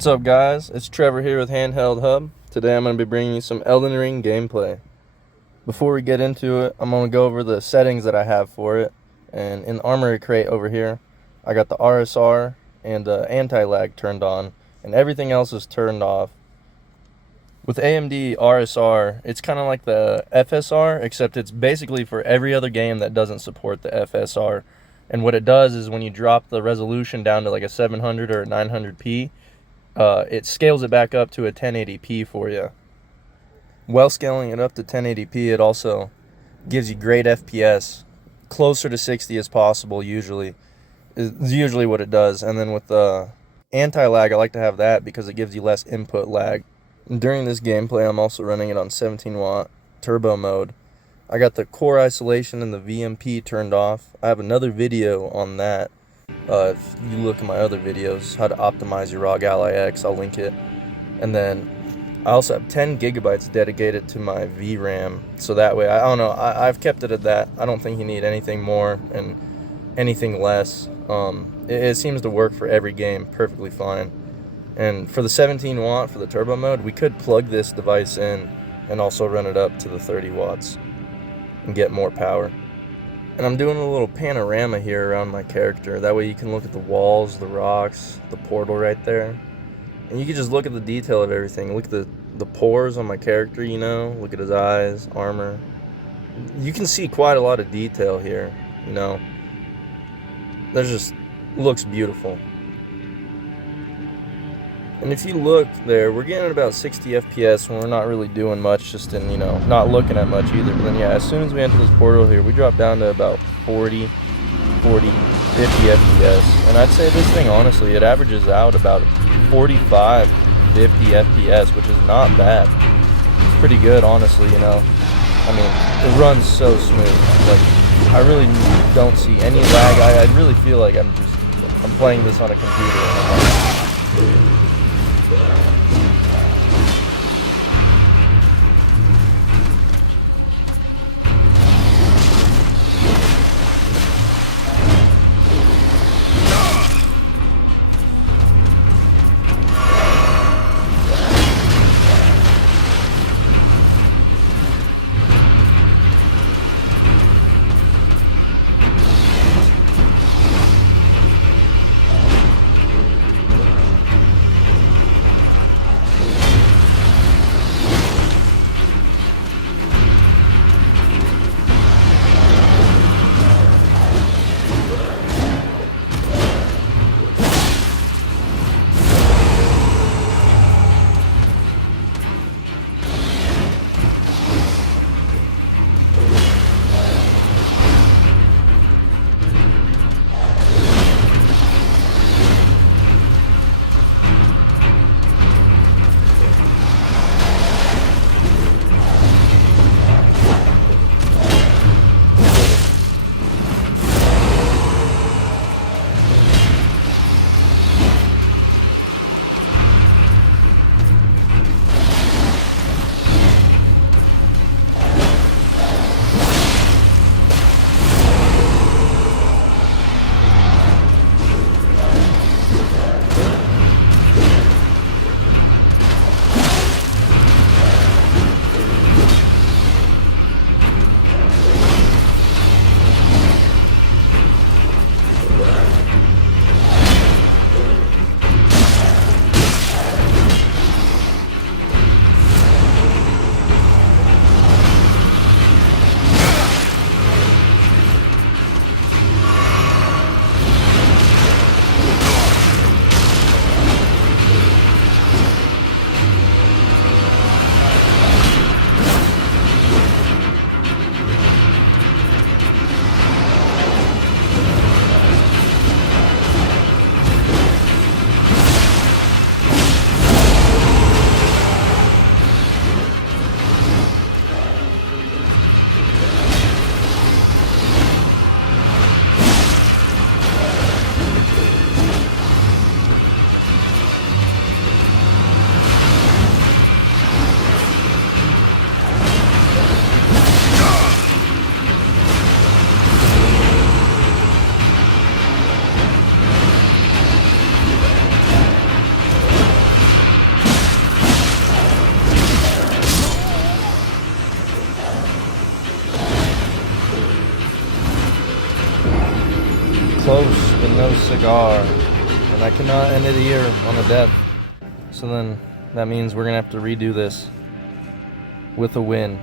What's up, guys? It's Trevor here with Handheld Hub. Today I'm going to be bringing you some Elden Ring gameplay. Before we get into it, I'm going to go over the settings that I have for it. And in the Armoury Crate over here, I got the RSR and anti-lag turned on, and everything else is turned off. With AMD RSR, it's kind of like the FSR, except it's basically for every other game that doesn't support the FSR. And what it does is when you drop the resolution down to like a 700 or a 900p, it scales it back up to a 1080p for you. While scaling it up to 1080p, it also gives you great FPS, closer to 60 as possible. Usually is usually what it does. And then with the anti-lag, I like to have that because it gives you less input lag. And during this gameplay, I'm also running it on 17-watt turbo mode. I got the core isolation and the VMP turned off. I have another video on that. If you look at my other videos, how to optimize your ROG Ally X, I'll link it. And then I also have 10 gigabytes dedicated to my VRAM, so that way, I don't know, I've kept it at that. I don't think you need anything more and anything less. It seems to work for every game perfectly fine. And for the 17 watt for the turbo mode, we could plug this device in and also run it up to the 30 watts and get more power. And I'm doing a little panorama here around my character. That way you can look at the walls, the rocks, the portal right there. And you can just look at the detail of everything. Look at the pores on my character, you know. Look at his eyes, armor. You can see quite a lot of detail here, you know. There's just, looks beautiful. And if you look there, we're getting about 60 FPS when we're not really doing much, just in, you know, not looking at much either. But then, yeah, as soon as we enter this portal here, we drop down to about 40, 50 FPS. And I'd say this thing, honestly, it averages out about 45, 50 FPS, which is not bad. It's pretty good, honestly, you know. I mean, it runs so smooth. Like, I really don't see any lag. I really feel like I'm playing this on a computer. And I'm like, close but no cigar. And I cannot end it here on a death. So then that means we're gonna have to redo this with a win.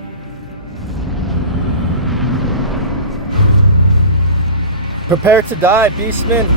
Prepare to die, Beastman.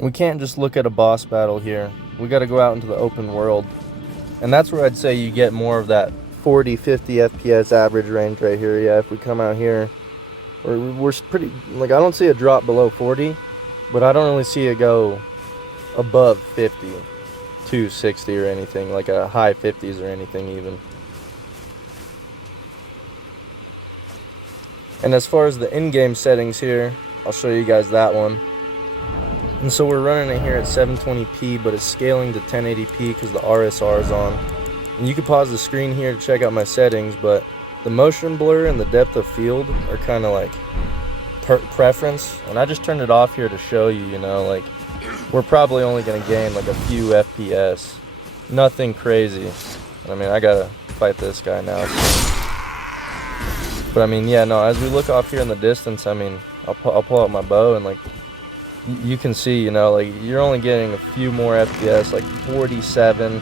We can't just look at a boss battle here. We got to go out into the open world. And that's where I'd say you get more of that 40, 50 FPS average range right here. Yeah, if we come out here, we're pretty, like, I don't see a drop below 40, but I don't really see it go above 50 to 60 or anything, like a high 50s or anything even. And as far as the in-game settings here, I'll show you guys that one. And so we're running it here at 720p, but it's scaling to 1080p because the RSR is on. And you can pause the screen here to check out my settings, but the motion blur and the depth of field are kind of like preference. And I just turned it off here to show you, you know, like, we're probably only going to gain like a few FPS. Nothing crazy. I mean, I got to fight this guy now. So. But I mean, yeah, no, as we look off here in the distance, I mean, I'll pull out my bow and like, you can see, you know, like, you're only getting a few more FPS, like 47,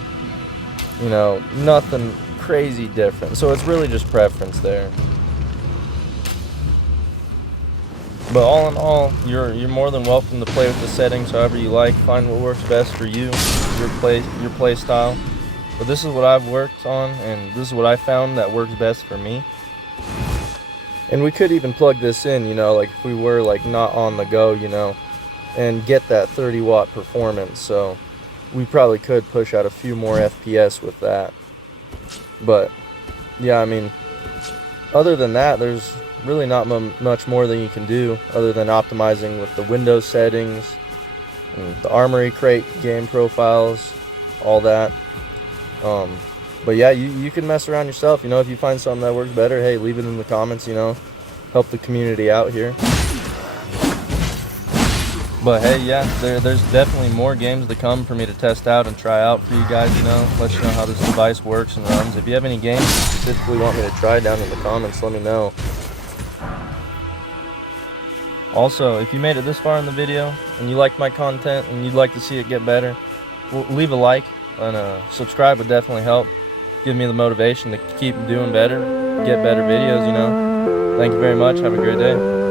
you know, nothing crazy different. So it's really just preference there. But all in all, you're more than welcome to play with the settings however you like. Find what works best for you, your play style. But this is what I've worked on, and this is what I found that works best for me. And we could even plug this in, you know, like if we were like not on the go, you know, and get that 30 watt performance. So we probably could push out a few more FPS with that. But yeah, I mean, other than that, there's really not much more than you can do other than optimizing with the Windows settings and the Armoury Crate game profiles, all that. But yeah, you can mess around yourself, you know. If you find something that works better, hey, leave it in the comments, you know, help the community out here. But hey, yeah, there's definitely more games to come for me to test out and try out for you guys, you know, let you know how this device works and runs. If you have any games you specifically want me to try down in the comments, let me know. Also, if you made it this far in the video and you like my content and you'd like to see it get better, well, leave a like, and subscribe would definitely help. Give me the motivation to keep doing better, get better videos, you know. Thank you very much. Have a great day.